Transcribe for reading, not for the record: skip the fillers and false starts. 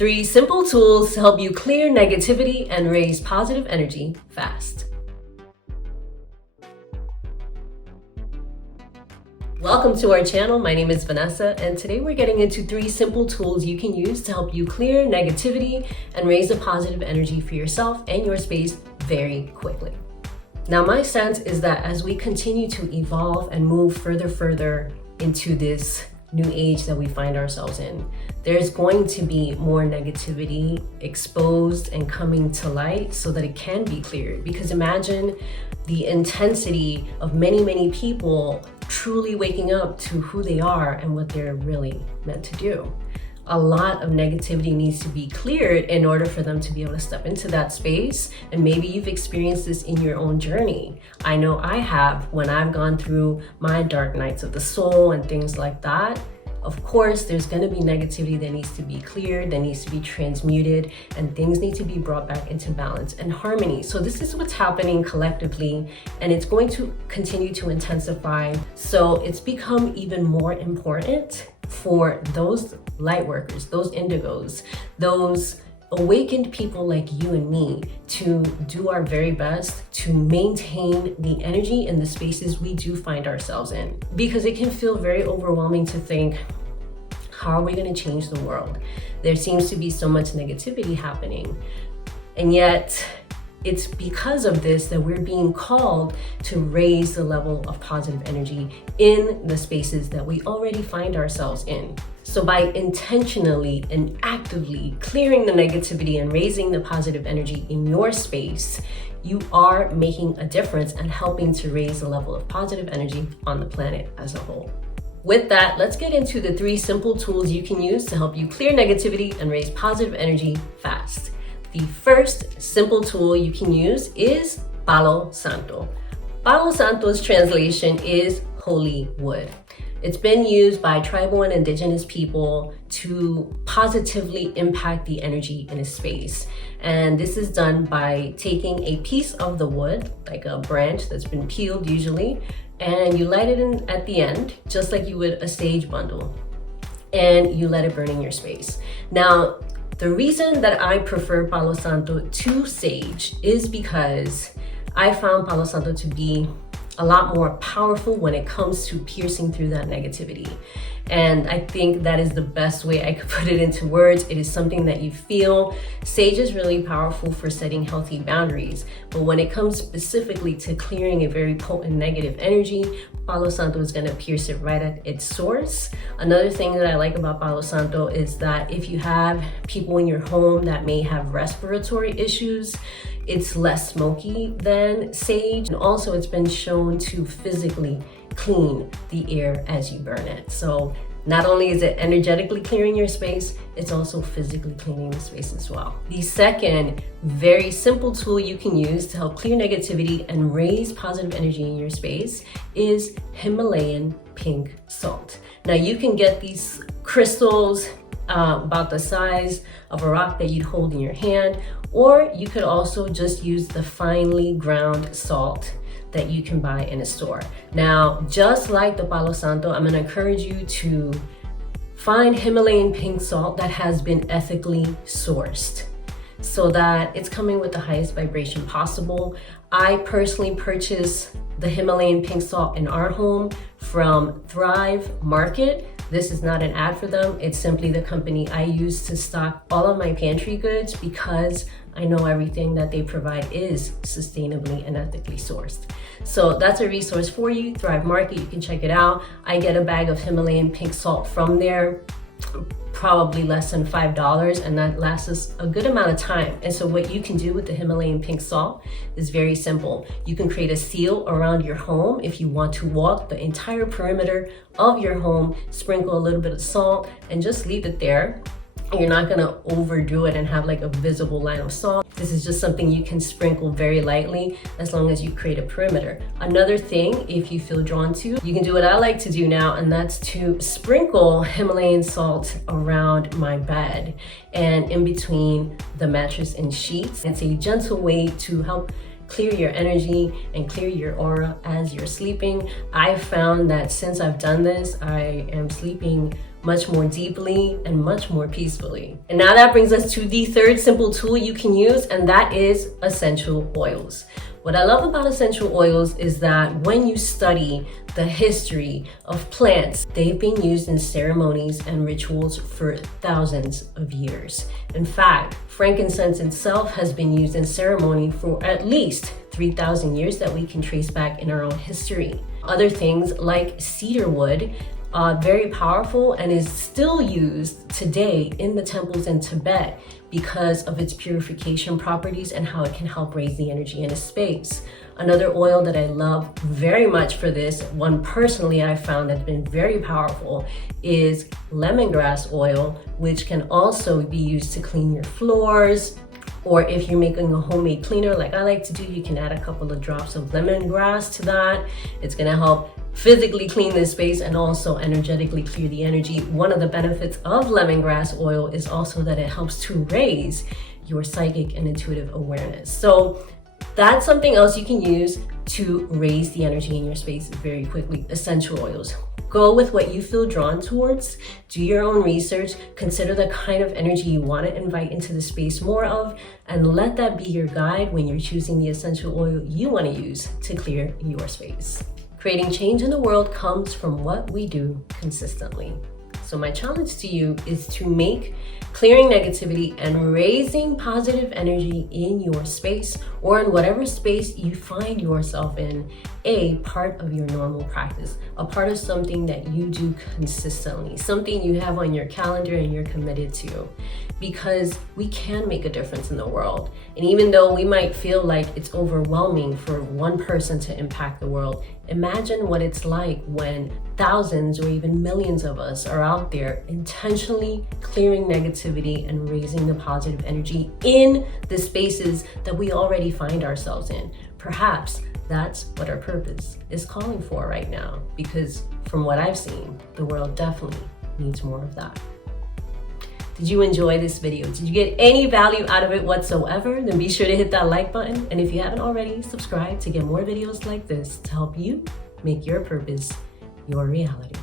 3 simple tools to help you clear negativity and raise positive energy fast. Welcome to our channel. My name is Vanessa, and today we're getting into 3 simple tools you can use to help you clear negativity and raise a positive energy for yourself and your space very quickly. Now, my sense is that as we continue to evolve and move further into this new age that we find ourselves in, there's going to be more negativity exposed and coming to light so that it can be cleared. Because imagine the intensity of many people truly waking up to who they are and what they're really meant to do. A lot of negativity needs to be cleared in order for them to be able to step into that space. And maybe you've experienced this in your own journey. I know I have when I've gone through my dark nights of the soul and things like that. Of course, there's going to be negativity that needs to be cleared, that needs to be transmuted, and things need to be brought back into balance and harmony. So this is what's happening collectively, and it's going to continue to intensify. So it's become even more important for those light workers, those indigos, those awakened people like you and me to do our very best to maintain the energy in the spaces we do find ourselves in. Because it can feel very overwhelming to think, how are we going to change the world? There seems to be so much negativity happening. And yet, it's because of this that we're being called to raise the level of positive energy in the spaces that we already find ourselves in. So by intentionally and actively clearing the negativity and raising the positive energy in your space, you are making a difference and helping to raise the level of positive energy on the planet as a whole. With that, let's get into the 3 simple tools you can use to help you clear negativity and raise positive energy fast. The first simple tool you can use is Palo Santo. Palo Santo's translation is holy wood. It's been used by tribal and indigenous people to positively impact the energy in a space. And this is done by taking a piece of the wood, like a branch that's been peeled usually, and you light it in at the end, just like you would a sage bundle, and you let it burn in your space. Now, the reason that I prefer Palo Santo to sage is because I found Palo Santo to be a lot more powerful when it comes to piercing through that negativity. And I think that is the best way I could put it into words. It is something that you feel. Sage is really powerful for setting healthy boundaries. But when it comes specifically to clearing a very potent negative energy, Palo Santo is going to pierce it right at its source. Another thing that I like about Palo Santo is that if you have people in your home that may have respiratory issues, it's less smoky than sage. And also it's been shown to physically clean the air as you burn it. So not only is it energetically clearing your space, it's also physically cleaning the space as well. The second very simple tool you can use to help clear negativity and raise positive energy in your space is Himalayan pink salt. Now you can get these crystals about the size of a rock that you'd hold in your hand, or you could also just use the finely ground salt that you can buy in a store. Now, just like the Palo Santo, I'm going to encourage you to find Himalayan pink salt that has been ethically sourced so that it's coming with the highest vibration possible. I personally purchase the Himalayan pink salt in our home from Thrive Market. This is not an ad for them. It's simply the company I use to stock all of my pantry goods because I know everything that they provide is sustainably and ethically sourced. So that's a resource for you, Thrive Market. You can check it out. I get a bag of Himalayan pink salt from there, probably less than $5, and that lasts us a good amount of time. And so what you can do with the Himalayan pink salt is very simple. You can create a seal around your home if you want to walk the entire perimeter of your home, sprinkle a little bit of salt, and just leave it there. You're not gonna overdo it and have like a visible line of salt. This is just something you can sprinkle very lightly as long as you create a perimeter. Another thing, if you feel drawn to, you can do what I like to do now, and that's to sprinkle Himalayan salt around my bed and in between the mattress and sheets. It's a gentle way to help clear your energy and clear your aura as you're sleeping. I've found that since I've done this, I am sleeping much more deeply and much more peacefully. And now that brings us to the third simple tool you can use, and that is essential oils. What I love about essential oils is that when you study the history of plants, they've been used in ceremonies and rituals for thousands of years. In fact, frankincense itself has been used in ceremony for at least 3,000 years that we can trace back in our own history. Other things like cedar wood, very powerful and is still used today in the temples in Tibet because of its purification properties and how it can help raise the energy in a space. Another oil that I love very much for this, one personally I found that's been very powerful, is lemongrass oil, which can also be used to clean your floors. Or if you're making a homemade cleaner like I like to do, you can add a couple of drops of lemongrass to that. It's gonna help physically clean this space and also energetically clear the energy. One of the benefits of lemongrass oil is also that it helps to raise your psychic and intuitive awareness. So that's something else you can use to raise the energy in your space very quickly. Essential oils. Go with what you feel drawn towards. Do your own research. Consider the kind of energy you want to invite into the space more of, and let that be your guide when you're choosing the essential oil you want to use to clear your space. Creating change in the world comes from what we do consistently. So my challenge to you is to make clearing negativity and raising positive energy in your space, or in whatever space you find yourself in, a part of your normal practice, a part of something that you do consistently, something you have on your calendar and you're committed to. Because we can make a difference in the world. And even though we might feel like it's overwhelming for one person to impact the world, imagine what it's like when thousands or even millions of us are out there intentionally clearing negativity and raising the positive energy in the spaces that we already find ourselves in. Perhaps that's what our purpose is calling for right now, because from what I've seen, the world definitely needs more of that. Did you enjoy this video? Did you get any value out of it whatsoever? Then be sure to hit that like button. And if you haven't already, subscribe to get more videos like this to help you make your purpose your reality.